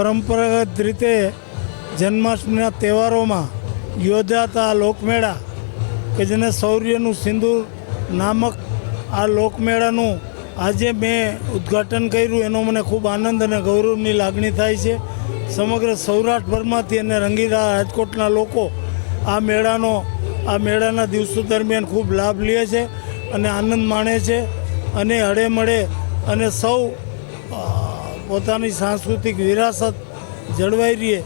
પરંપરાગત રીતે જન્માષ્ટમીના તહેવારોમાં યોજાતા લોકમેળા કે જેને શૌર્યનું સિંદૂર નામક આ લોકમેળાનું આજે મેં ઉદ્ઘાટન કર્યું એનો મને ખૂબ આનંદ અને ગૌરવની લાગણી થાય છે. સમગ્ર સૌરાષ્ટ્રભરમાંથી અને રંગીલા રાજકોટના લોકો આ મેળાના દિવસો દરમિયાન ખૂબ લાભ લે છે અને આનંદ માણે છે અને હળેમળે અને સૌ પોતાની સાંસ્કૃતિક વિરાસત જળવાઈ રહે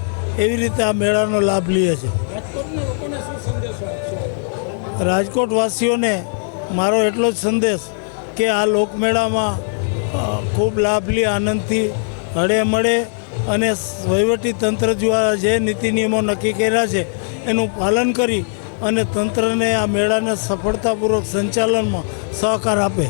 એવી રીતે આ મેળાનો લાભ લે છે. રાજકોટવાસીઓને મારો એટલો જ સંદેશ કે આ લોકમેળામાં ખૂબ લાભ લે, આનંદથી હળે મળે અને વહીવટી તંત્ર દ્વારા જે નીતિ નિયમો નક્કી કર્યા છે એનું પાલન કરી અને તંત્રને આ મેળાને સફળતાપૂર્વક સંચાલનમાં સહકાર આપે.